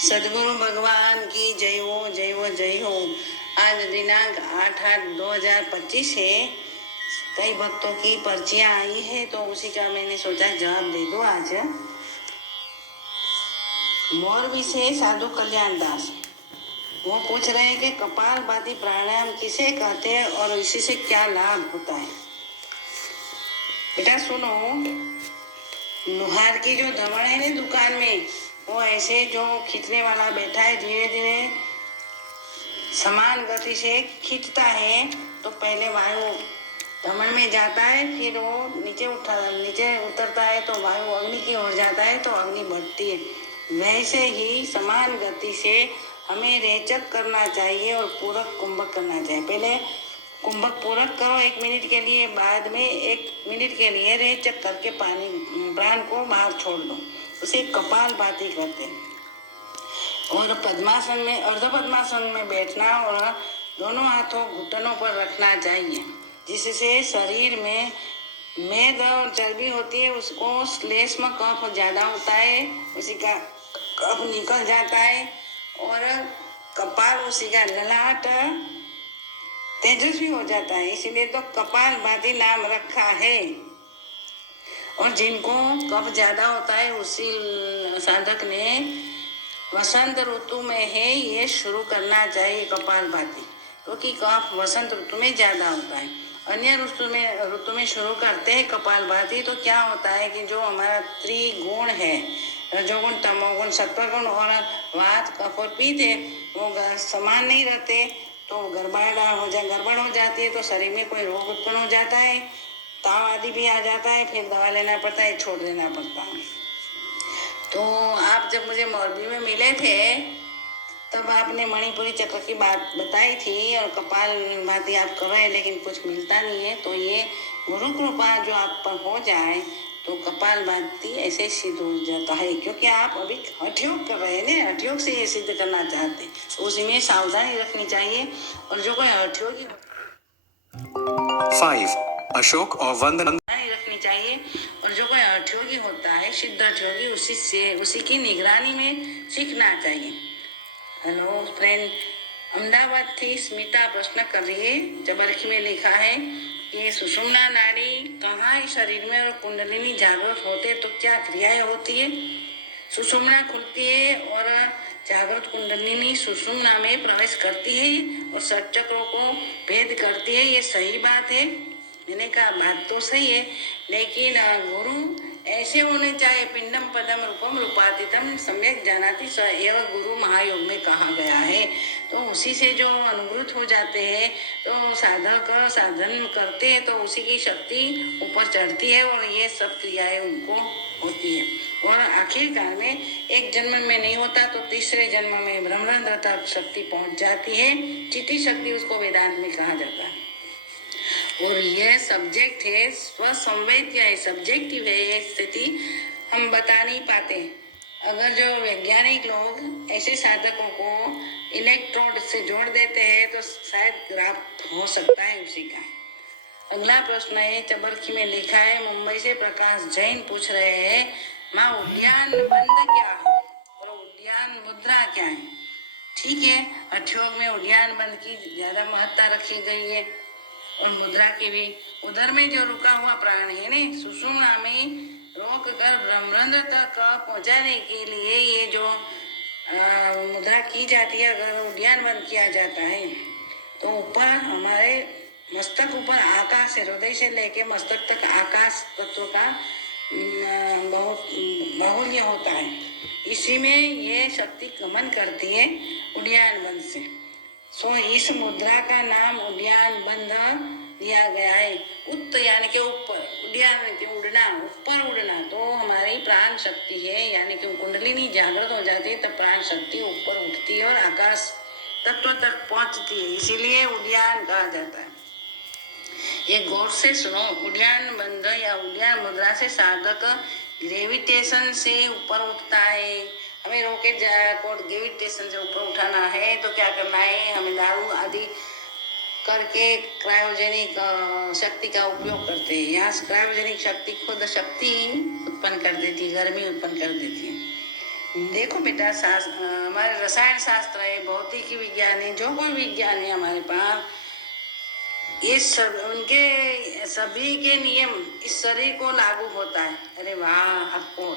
सदगुरु भगवान की जय हो जय हो जय हो। आज दिनांक 8/8/2025 है। कई भक्तों की पर्चियां आई है तो उसी का मैंने सोचा जवाब दे दो आज। मोरबी से साधु कल्याण दास वो पूछ रहे हैं कि कपालभाति प्राणायाम किसे कहते हैं और इसी से क्या लाभ होता है। बेटा सुनो, लोहार की जो धमन है ना दुकान में, वो ऐसे जो खींचने वाला बैठा है, धीरे धीरे समान गति से खींचता है तो पहले वायु धमन में जाता है, फिर वो नीचे उतरता है तो वायु अग्नि की ओर जाता है तो अग्नि बढ़ती है। वैसे ही समान गति से हमें रेचक करना चाहिए और पूरक कुंभक करना चाहिए। पहले कुंभक पूरक करो 1 मिनट के लिए, बाद में 1 मिनट के लिए रेचक करके प्राण को बाहर छोड़ दो, उसे कपालभाति कहते हैं। और पद्मासन में, अर्ध पद्मासन में बैठना और दोनों हाथों घुटनों पर रखना चाहिए, जिससे शरीर में मेद और चर्बी होती है उसको श्लेष्म कफ ज्यादा होता है, उसी का कफ निकल जाता है और कपाल उसी का ललाट तेजस्वी हो जाता है। इसीलिए तो कपालभाति नाम रखा है। और जिनको कफ ज्यादा होता है उसी साधक ने वसंत ऋतु में है ये शुरू करना चाहिए कपालभाति, क्योंकि कफ वसंत ऋतु में ज्यादा होता है। अन्य ऋतु में शुरू करते हैं कपालभाति तो क्या होता है कि जो हमारा त्रिगुण है, रजोगुण तमोगुण सत्वगुण और वात कफ और पित्त है, वो समान नहीं रहते तो गड़बड़ हो जाती है, तो शरीर में कोई रोग उत्पन्न हो जाता है, ताव आदि भी आ जाता है, फिर दवा लेना पड़ता है, छोड़ देना पड़ता है। तो आप जब मुझे मोरबी में मिले थे तब आपने मणिपुरी चक्र की बात बताई थी और कपालभाति आप कर रहे हैं, लेकिन कुछ मिलता नहीं है। तो ये गुरु कृपा जो आप पर हो जाए तो कपालभाति ऐसे सिद्ध हो जाता है, क्योंकि आप अभी हठयोग कर रहे हैं ना, हठयोग से ये सिद्ध करना चाहते हैं, तो उसमें सावधानी रखनी चाहिए। और जो कोई हठयोगी 5 अशोक और वंदन रखनी चाहिए, और जो कोई हठयोगी होता है, सिद्ध हठयोगी, उसी की निगरानी में सीखना चाहिए। हेलो फ्रेंड, अहमदाबाद थी स्मिता प्रश्न कर रही है। जबरखी में लिखा है कि सुषुम्ना नाड़ी कहाँ है शरीर में और कुंडलिनी जागृत होते तो क्या क्रियाएं होती है। सुषुम्ना खुलती है और जागृत कुंडलिनी सुषुम्ना में प्रवेश करती है और सचक्रों को भेद करती है। ये सही बात है, मैंने कहा बात तो सही है, लेकिन गुरु ऐसे होने चाहिए। पिंडम पदम रूपम रूपातीतम सम्यक जानाति स एव गुरु महायोग में कहा गया है। तो उसी से जो अनुभूत हो जाते हैं तो साधक साधन करते हैं तो उसी की शक्ति ऊपर चढ़ती है और ये सब क्रियाएं उनको होती है। और आखिरकार में एक जन्म में नहीं होता तो तीसरे जन्म में ब्रह्मांड तक शक्ति पहुंच जाती है। चिति शक्ति उसको वेदांत में कहा जाता है। और यह सब्जेक्ट है, स्वसंवेद्य है, सब्जेक्टिव है, ये स्थिति हम बता नहीं पाते। अगर जो वैज्ञानिक लोग ऐसे साधकों को इलेक्ट्रोड से जोड़ देते हैं तो शायद ग्राफ हो सकता है उसी का। अगला प्रश्न है, चबरखी में लिखा है, मुंबई से प्रकाश जैन पूछ रहे हैं, माँ उद्यान बंद क्या है और उद्यान मुद्रा क्या है। ठीक है, हठयोग में उद्यान बंद की ज्यादा महत्ता रखी गई है और मुद्रा की भी। उधर में जो रुका हुआ प्राण है ने, सुषुम्ना में रोक कर ब्रह्मांड तक पहुंचाने के लिए ये जो मुद्रा की जाती है, अगर उद्यान बंद किया जाता है तो ऊपर हमारे मस्तक ऊपर आकाश है, हृदय से लेके मस्तक तक आकाश तत्व का बहुत बाहुल्य होता है। इसी में ये शक्ति गमन करती है उद्यान बंद से। सो इस मुद्रा का नाम उद्यान बंद दिया गया है। उत्त यानी के ऊपर, उद्यान यानी के उड़ना, ऊपर उड़ना, तो हमारी प्राण शक्ति है, यानी कि कुंडलिनी जागृत हो जाती है तब प्राण शक्ति ऊपर उठती है और आकाश तत्व तक पहुंचती है, इसीलिए उद्यान कहा जाता है। ये गौर से सुनो, उद्यान बंद या उद्यान मुद्रा से साधक ग्रेविटेशन से ऊपर उठता है। हमें रॉकेट को ग्रेविटेशन से ऊपर उठाना है तो क्या करना है, हमें दारू आदि करके क्रायोजेनिक शक्ति का उपयोग करते हैं। यहाँ क्रायोजेनिक शक्ति खुद शक्ति उत्पन्न कर देती है, गर्मी उत्पन्न कर देती है। देखो बेटा, हमारे रसायन शास्त्र है, भौतिक विज्ञान है, जो कोई विज्ञान है हमारे पास, ये सब उनके सभी के नियम इस शरीर को लागू होता है। अरे वाह, आपको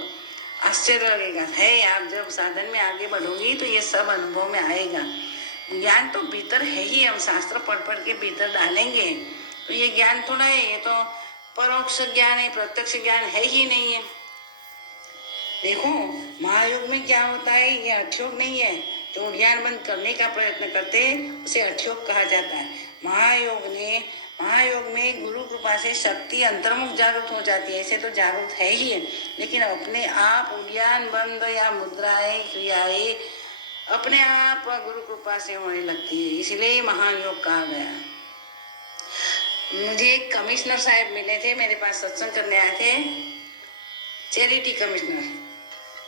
आश्चर्य लगेगा है। आप जब साधन में आगे बढ़ोगी तो ये सब अनुभव में आएगा। ज्ञान तो भीतर है ही, हम शास्त्र पढ़ पढ़ के भीतर डालेंगे तो ये ज्ञान थोड़ा है, ये तो परोक्ष ज्ञान है, प्रत्यक्ष ज्ञान है ही नहीं है। देखो महायोग में क्या होता है, ये हठयोग नहीं है। जो ज्ञान बंद करने का प्रयत्न करते उसे हठयोग कहा जाता है। महायोग में गुरु कृपा से शक्ति अंतर्मुख जागृत हो जाती है। ऐसे तो जागृत है ही है, लेकिन अपने आप उद्यान बंद या मुद्राएं क्रियाएं अपने आप गुरु कृपा से होने लगती है, इसलिए महायोग कहा गया। मुझे एक कमिश्नर साहब मिले थे, मेरे पास सत्संग करने आए थे, चैरिटी कमिश्नर।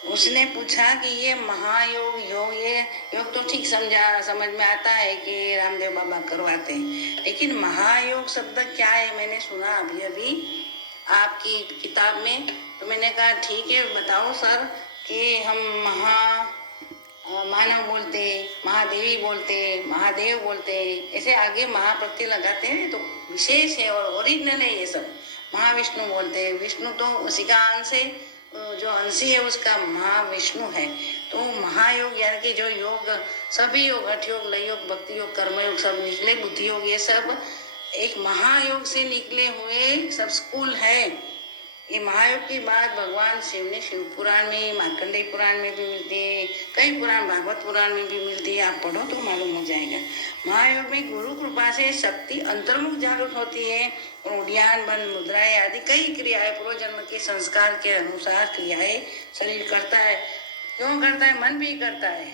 उसने पूछा कि ये महायोग ये योग तो ठीक समझ में आता है कि रामदेव बाबा करवाते हैं, लेकिन महायोग शब्द क्या है मैंने सुना अभी अभी आपकी किताब में। तो मैंने कहा ठीक है बताओ सर, कि हम मानव बोलते, महादेवी बोलते, महादेव बोलते, ऐसे आगे महाप्रत्यय लगाते हैं तो विशेष है और ओरिजिनल है ये सब। महाविष्णु बोलते हैं, विष्णु तो उसी का अंश है, जो अंशी है उसका महाविष्णु है। तो महायोग यानी कि जो योग, सभी योग, हठ योग, लय योग, भक्ति योग, कर्म योग सब निकले, बुद्धि योग, ये सब एक महायोग से निकले हुए सब स्कूल है। ये महायोग की बात भगवान शिव ने शिव पुराण में, मार्कंडेय पुराण में भी मिलती है, कई पुराण, भागवत पुराण में भी मिलती है, आप पढ़ो तो मालूम हो जाएगा। महायोग में गुरु कृपा से शक्ति अंतर्मुख जागृत होती है और उद्यान बंद मुद्राएं आदि कई क्रियाएं पूर्व जन्म के संस्कार के अनुसार क्रियाएं शरीर करता है। क्यों करता है? मन भी करता है।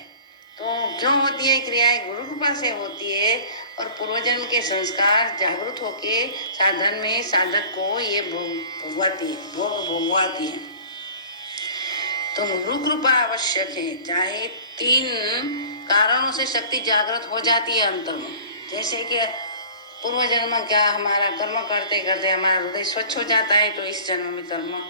तो क्यों होती है क्रियाएं? गुरु कृपा से होती है और पूर्वजन्म के संस्कार जागृत होके साधन में साधक को ये भोगवाती है। तो गुरु कृपा आवश्यक है। चाहे 3 कारणों से शक्ति जागृत हो जाती है अंतर में, जैसे कि पूर्व जन्म क्या, हमारा कर्म करते करते हमारा हृदय स्वच्छ हो जाता है, तो इस जन्म में कर्म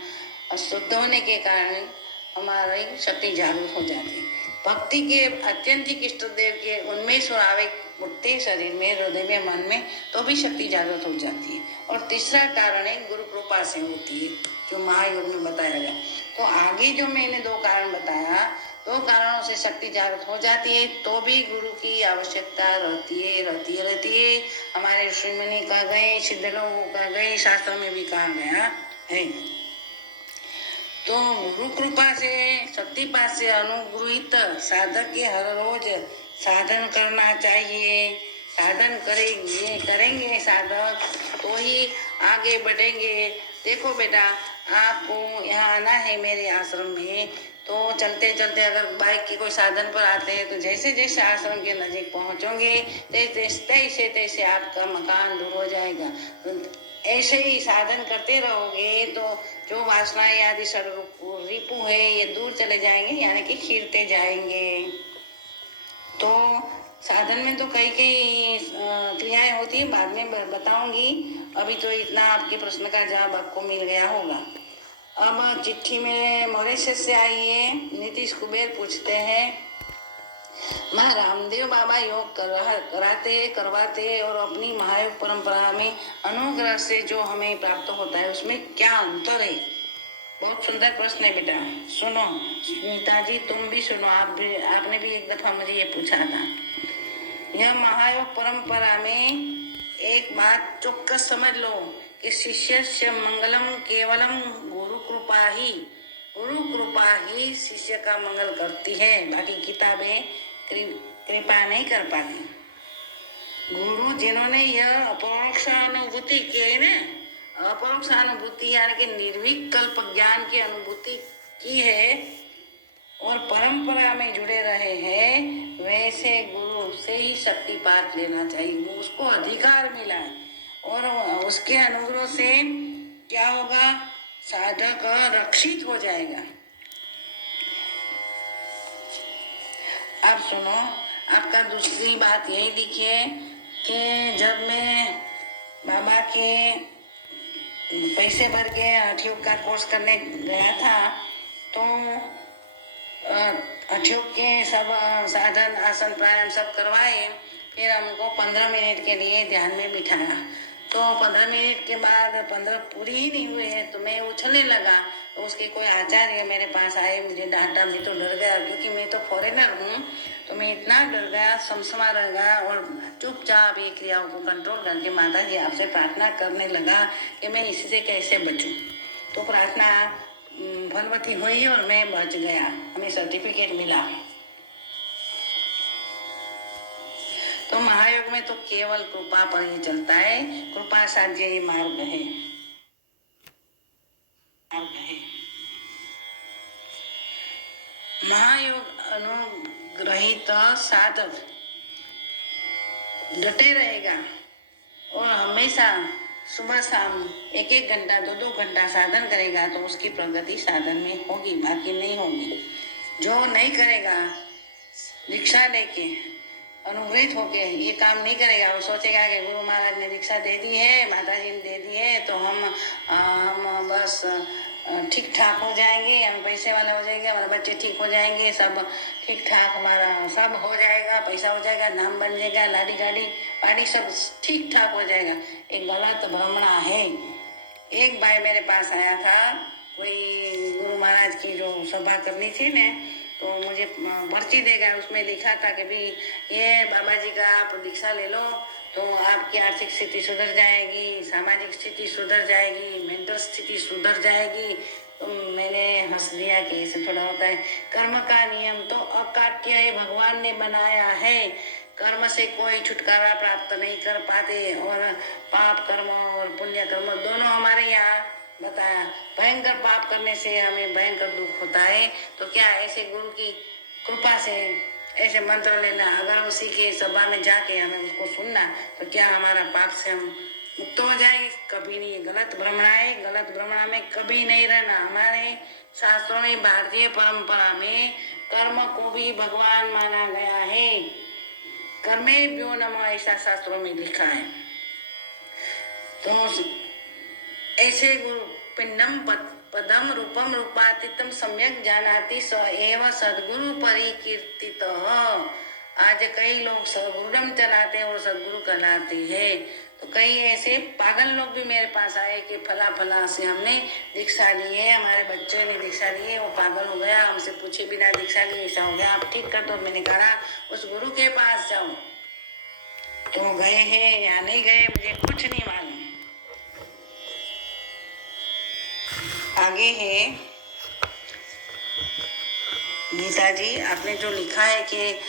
अशुद्ध होने के कारण हमारी शक्ति जागृत हो जाती है। भक्ति के अत्यंतिक इष्ट देव के उन्मेष और आवेग उठते शरीर में, हृदय में, मन में, तो भी शक्ति जागृत हो जाती है। और तीसरा कारण है गुरु कृपा से होती है, जो महायोग में बताया गया। तो आगे जो मैंने 2 कारण बताया, 2 कारणों से शक्ति जागृत हो जाती है, तो भी गुरु की आवश्यकता रहती है। हमारे ऋषि मुनि कह गए, सिद्ध लोग कह गए, शास्त्रों में भी कहा गया है। तो गुरु कृपा से, शक्तिपात से अनुग्रहित साधक के हर रोज साधन करना चाहिए। साधन करेंगे साधक तो ही आगे बढ़ेंगे। देखो बेटा, आपको यहाँ आना है मेरे आश्रम में, तो चलते चलते अगर बाइक के कोई साधन पर आते हैं तो जैसे जैसे आश्रम के नजीक पहुंचोगे तैसे आपका मकान दूर हो जाएगा। ऐसे ही साधन करते रहोगे तो जो वासनाएं आदि रिपु है ये दूर चले जाएंगे, यानी कि खीरते जाएंगे। तो साधन में तो कई क्रियाएं होती है, बाद में बताऊंगी। अभी तो इतना आपके प्रश्न का जवाब आपको मिल गया होगा। अब चिट्ठी में मॉरिशस से आई है, नीतीश कुबेर पूछते हैं, माँ रामदेव बाबा योग करवाते और अपनी महायोग परंपरा में अनुग्रह से जो हमें प्राप्त होता है उसमें क्या अंतर है? बहुत सुंदर प्रश्न है बेटा, सुनो स्मिता जी, तुम भी सुनो, आपने भी एक दफा मुझे ये पूछा था। यह महायोग परंपरा में एक बात चौकस समझ लो कि शिष्य मंगलम केवलम गुरु कृपा ही शिष्य का मंगल करती है, बाकी किताबें कृपा नहीं कर पाती। गुरु जिन्होंने यह अपरोक्ष अनुभूति की है ना, अपरोक्ष अनुभूति यानी कि निर्विकल्प ज्ञान की अनुभूति की है और परंपरा में जुड़े रहे हैं, वैसे गुरु से ही शक्तिपात लेना चाहिए। उसको अधिकार मिला है और उसके अनुग्रह से क्या होगा, साधक रक्षित हो जाएगा। अब सुनो, आपका दूसरी बात यही लिखिए कि जब मैं बाबा के पैसे भर के हठ योग का कोर्स करने गया था तो अठयोग के सब साधन आसन प्राणायाम सब करवाए। फिर हमको 15 मिनट के लिए ध्यान में बिठाया। तो 15 मिनट के बाद 15 पूरी ही नहीं हुए हैं तो मैं उछलने लगा। तो उसके कोई आचार्य मेरे पास आए, मुझे डांटा। मैं तो डर गया क्योंकि मैं तो फॉरेनर हूँ। तो मैं इतना डर गया, समसमा रह गया और चुपचाप ये क्रियाओं को कंट्रोल करके माता जी आपसे प्रार्थना करने लगा कि मैं इसी से कैसे बचूं। तो प्रार्थना फलवती हुई और मैं बच गया, हमें सर्टिफिकेट मिला। तो महायोग में तो केवल कृपा पर ही चलता है, कृपा साध्य ये मार्ग है। महायोग अनुग्रहित साधक डटे रहेगा और हमेशा सुबह शाम 1-1 घंटा 2-2 घंटा साधन करेगा तो उसकी प्रगति साधन में होगी, बाकी नहीं होगी। जो नहीं करेगा, दीक्षा लेके अनुग्रहित होके ये काम नहीं करेगा, वो सोचेगा कि गुरु महाराज ने दीक्षा दे दी है, माता जी ने दे दी है तो हम बस ठीक ठाक हो जाएंगे, हम पैसे वाले हो जाएंगे, हमारे बच्चे ठीक हो जाएंगे, सब ठीक ठाक हमारा सब हो जाएगा, पैसा हो जाएगा, नाम बन जाएगा, लाड़ी गाड़ी पाड़ी सब ठीक ठाक हो जाएगा। एक गलत भ्रमणा है। एक भाई मेरे पास आया था, कोई गुरु महाराज की जो सभा करनी थी ने, तो मुझे पर्ची देगा, उसमें लिखा था कि भाई ये बाबा जी का आप दीक्षा ले लो तो आपकी आर्थिक स्थिति सुधर जाएगी, सामाजिक स्थिति सुधर जाएगी, मेंटल स्थिति सुधर जाएगी। तो मैंने हंस दिया कि ऐसे थोड़ा होता है। कर्म का नियम तो अकाट्य है, भगवान ने बनाया है। कर्म से कोई छुटकारा प्राप्त नहीं कर पाते और पाप कर्म और पुण्य कर्म दोनों हमारे यहाँ बताया। भयंकर पाप करने से हमें भयंकर दुख होता है। तो क्या ऐसे गुरु की कृपा से ऐसे मंत्र लेना, अगर उसी के सभा में जाके हमें उसको सुनना तो क्या हमारा पाप से हम मुक्त हो जाएंगे? कभी नहीं। गलत भ्रमणा है, गलत भ्रमणा में कभी नहीं रहना। हमारे शास्त्रों में, भारतीय परंपरा में कर्म को भी भगवान माना गया है। कर्मेभ्यो नमः ऐसा शास्त्रों में लिखा है। तो ऐसे गुरु पिंडम पदम रूपम रूपातीतम सम्यक जानाति स एव सद्गुरु परिकीर्तित। आज कई लोग सद्गुरुडम चलाते हैं और सद्गुरु कहलाते हैं। तो कई ऐसे पागल लोग भी मेरे पास आए कि फला फला से हमने दीक्षा ली है, हमारे बच्चे ने दीक्षा ली है, वो पागल हो गया, हमसे पूछे बिना दीक्षा ली, ऐसा हो गया, आप ठीक कर दो। मैंने कहा उस गुरु के पास जाओ। तो गए हैं या नहीं गए मुझे कुछ नहीं मालूम। आगे है गीता जी, आपने जो लिखा है कि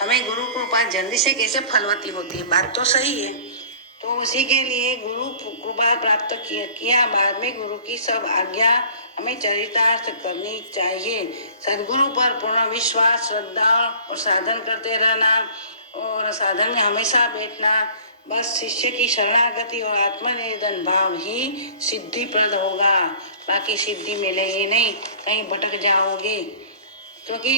हमें गुरु कृपा जल्दी से कैसे फलवती होती है, बात तो सही है। तो उसी के लिए गुरु कृपा प्राप्त किया बाद में गुरु की सब आज्ञा हमें चरितार्थ करनी चाहिए। सदगुरु पर पूर्ण विश्वास, श्रद्धा और साधन करते रहना और साधन में हमेशा बैठना। बस शिष्य की शरणागति और आत्मनिवेदन भाव ही सिद्धिप्रद होगा, बाकी सिद्धि मिलेगी नहीं, कहीं भटक जाओगे। क्योंकि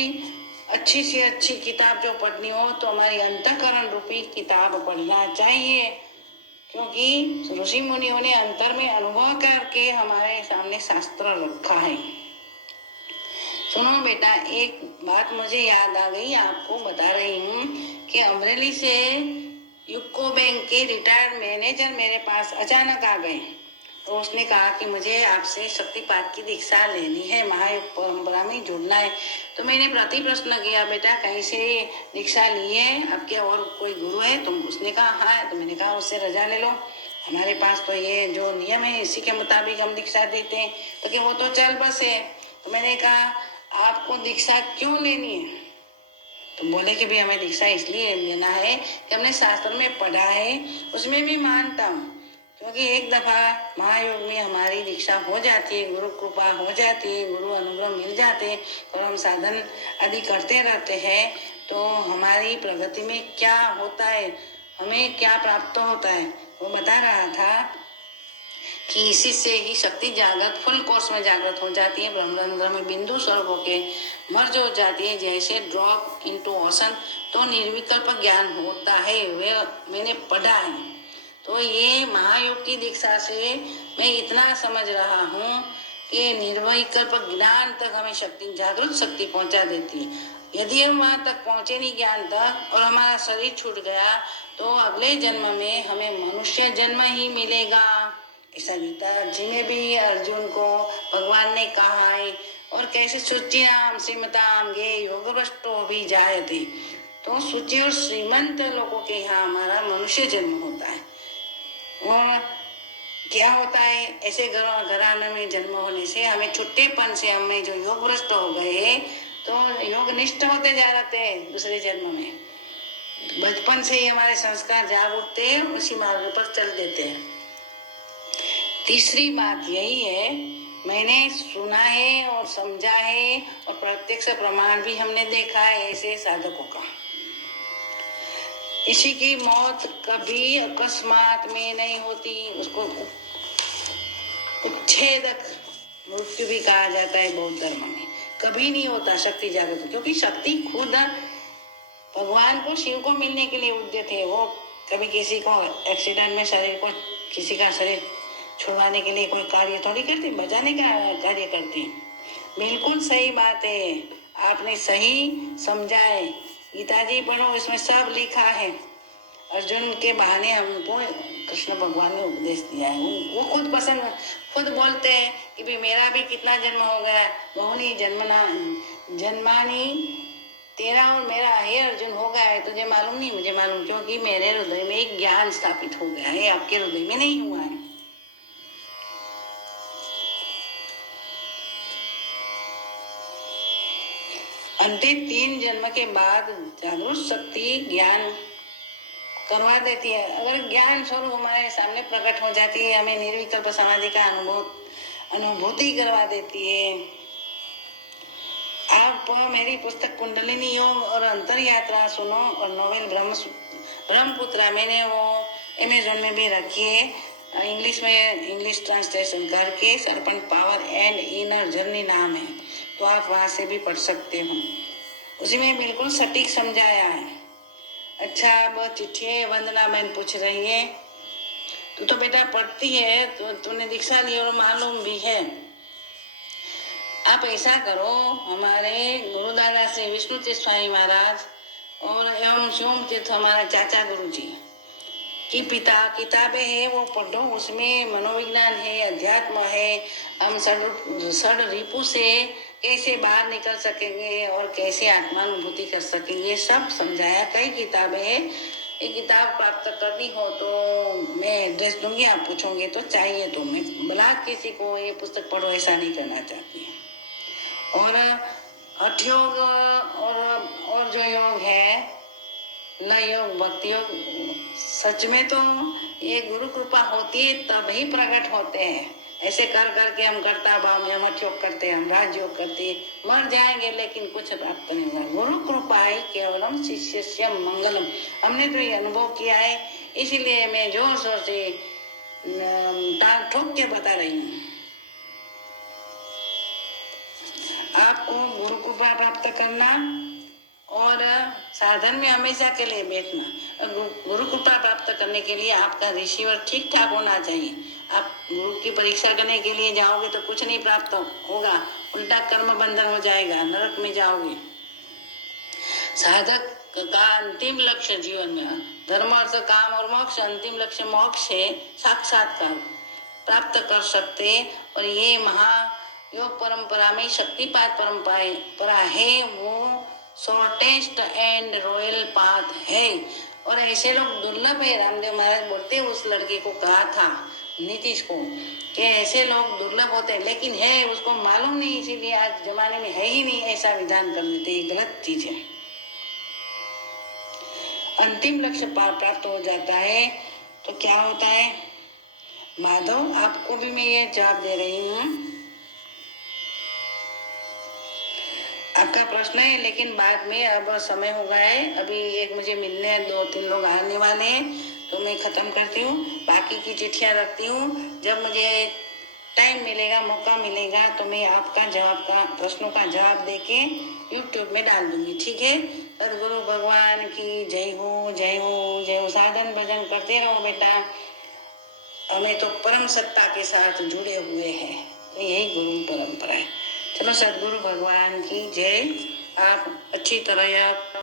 अच्छी से अच्छी किताब जो पढ़नी हो तो हमारी अंतःकरण रूपी किताब पढ़ना चाहिए। क्योंकि ऋषि मुनियों ने अंतर में अनुभव करके हमारे सामने शास्त्र रखा है। सुनो बेटा, एक बात मुझे याद आ गई, आपको बता रही हूँ कि अमरेली से यूको बैंक के रिटायर्ड मैनेजर मेरे पास अचानक आ गए। तो उसने कहा कि मुझे आपसे शक्तिपात की दीक्षा लेनी है, महायोग परंपरा में जुड़ना है। तो मैंने प्रति प्रश्न किया, बेटा कहीं से दीक्षा ली है, आपके और कोई गुरु है? तो उसने कहा हाँ। तो मैंने कहा उससे रजा ले लो, हमारे पास तो ये जो नियम है इसी के मुताबिक हम दीक्षा देते हैं। तो कि वो तो चल बस है। तो मैंने कहा आपको दीक्षा क्यों लेनी है? तो बोले कि भाई हमें दीक्षा इसलिए लेना है कि हमने शास्त्र में पढ़ा है, उसमें भी मानता हूँ। क्योंकि एक दफा महायोग में हमारी दीक्षा हो जाती है, गुरु कृपा हो जाती है, गुरु अनुग्रह मिल जाते हैं और हम साधन आदि करते रहते हैं तो हमारी प्रगति में क्या होता है, हमें क्या प्राप्त होता है। वो बता रहा था कि इसी से ही शक्ति जागृत फुल कोर्स में जागृत हो जाती है, ब्रह्मांड में बिंदु स्वरूप होके मर्ज हो जाती है, जैसे ड्रॉप इनटू ओशन। तो निर्विकल्प ज्ञान होता है, वे मैंने पढ़ा है। तो ये महायोग की दीक्षा से मैं इतना समझ रहा हूँ ये निर्विकल्प ज्ञान तक हमें शक्ति, जागृत शक्ति पहुंचा देती है। यदि हम वहां तक पहुंचे नहीं ज्ञान तक और हमारा शरीर छूट गया तो अगले जन्म में हमें मनुष्य जन्म ही मिलेगा। ऐसा गीता जी में भी अर्जुन को भगवान ने कहा है। और कैसे शुचियाम श्रीमताम गे योग भ्रष्टो भी जायते, तो शुचि और श्रीमंत लोगों के यहाँ हमारा मनुष्य जन्म होता है। और क्या होता है, ऐसे घराने में जन्म होने से हमें छुट्टेपन से हमें जो योग भ्रष्ट हो गए तो योग निष्ठ होते जा रहे हैं दूसरे जन्म में। बचपन से ही हमारे संस्कार जाग उठते हैं, उसी मार्ग पर चल देते हैं। तीसरी बात यही है, मैंने सुना है और समझा है और प्रत्यक्ष प्रमाण भी हमने देखा है ऐसे साधकों का। किसी की मौत कभी अकस्मात में नहीं होती, उसको उच्छेदक मृत्यु भी कहा जाता है बौद्ध धर्म में। कभी नहीं होता शक्ति जागृत, क्योंकि शक्ति खुद भगवान को, शिव को मिलने के लिए उद्यत है। वो कभी किसी को एक्सीडेंट में शरीर को, किसी का शरीर छुड़वाने के लिए कोई कार्य थोड़ी करते, बचाने का कार्य करते। बिल्कुल सही बात है, आपने सही समझा है। गीता जी पढ़ो, इसमें सब लिखा है। अर्जुन के बहाने हमको कृष्ण भगवान ने उपदेश दिया है। वो खुद बोलते हैं कि भाई मेरा भी कितना जन्म हो गया, बहुनी जन्मानी तेरा और मेरा है अर्जुन हो गया है, तुझे मालूम नहीं मुझे मालूम, क्योंकि मेरे हृदय में एक ज्ञान स्थापित हो गया है, आपके हृदय में नहीं हुआ है। अंतिम 3 जन्म के बाद जागृत शक्ति ज्ञान करवा देती है। अगर ज्ञान स्वरूप हमारे सामने प्रकट हो जाती है, हमें निर्विकल्प समाधि का अनुभूति करवा देती है। आप मेरी पुस्तक कुंडलिनी योग और अंतर यात्रा सुनो और नोवेल ब्रह्मपुत्रा मैंने वो अमेजोन में भी रखी है, इंग्लिश ट्रांसलेशन करके, sarpanch power and inner journey नाम है, तो आप वहां से भी पढ़ सकते हो। उसी में बिल्कुल सटीक समझाया है। अच्छा, अब चिट्ठी वंदना बहन पूछ रही है, तू तो बेटा पढ़ती है, तो तूने दीक्षा ली और मालूम भी है। आप ऐसा करो, हमारे गुरुदादा से विष्णु तीर्थ स्वामी महाराज और एवं शिवम तीर्थ हमारा चाचा गुरु जी की किताबें है, वो पढ़ो। उसमें मनोविज्ञान है, अध्यात्म है, हम षड रिपु से कैसे बाहर निकल सकेंगे और कैसे आत्मानुभूति कर सकेंगे, सब समझाया। कई किताबें है, ये किताब प्राप्त करनी हो तो मैं एड्रेस दूंगी, आप पूछोगे तो चाहिए तो मैं बुला किसी को ये पुस्तक पढ़ो ऐसा नहीं करना चाहती है। और हठ योग और जो योग है, लय योग, भक्ति योग, सच में तो ये गुरु कृपा होती है तब ही प्रकट होते हैं। ऐसे कर करके हम करता भाव में हम हठ योग करते, हम राज योग करते, मर जाएंगे लेकिन कुछ प्राप्त नहीं होगा। गुरु कृपा ही केवलम शिष्य मंगलम, हमने तो ये अनुभव किया है, इसीलिए मैं जोर शोर से टांग ठोक के बता रही हूँ। आपको गुरु कृपा प्राप्त करना और साधन में हमेशा के लिए बैठना। गुरु कृपा प्राप्त करने के लिए आपका रिसीवर ठीक ठाक होना चाहिए। आप गुरु की परीक्षा करने के लिए जाओगे तो कुछ नहीं प्राप्त होगा, उल्टा कर्म बंधन हो जाएगा, नरक में जाओगे। साधक का अंतिम लक्ष्य जीवन में धर्म अर्थ काम और मोक्ष, अंतिम लक्ष्य मोक्ष है, साक्षात्कार प्राप्त कर सकते। और ये महायोग परंपरा में शक्तिपात परंपरा है, वो शॉर्टेस्ट एंड रॉयल पाथ है। और ऐसे लोग दुर्लभ है। रामदेव महाराज बोलते, उस लड़के को कहा था नीतीश को कि ऐसे लोग दुर्लभ होते हैं, लेकिन है, उसको मालूम नहीं, इसीलिए आज जमाने में है ही नहीं, ऐसा विधान कर देते। ये गलत चीज है। अंतिम लक्ष्य प्राप्त हो जाता है तो क्या होता है? माधव, आपको भी मैं ये जवाब दे रही हूँ, आपका प्रश्न है, लेकिन बाद में अब समय हो गया है। अभी एक मुझे मिलने 2-3 लोग आने वाले हैं, तो मैं खत्म करती हूँ, बाकी की चिट्ठियाँ रखती हूँ। जब मुझे टाइम मिलेगा, मौका मिलेगा, तो मैं आपका प्रश्नों का जवाब देके YouTube में डाल दूंगी, ठीक है? सदगुरु भगवान की जय हो, जय हो, जय हो। साधन भजन करते रहो बेटा, हमें तो परम सत्ता के साथ जुड़े हुए हैं। तो यही गुरु परंपरा है। चलो, सदगुरु भगवान की जय। आप अच्छी तरह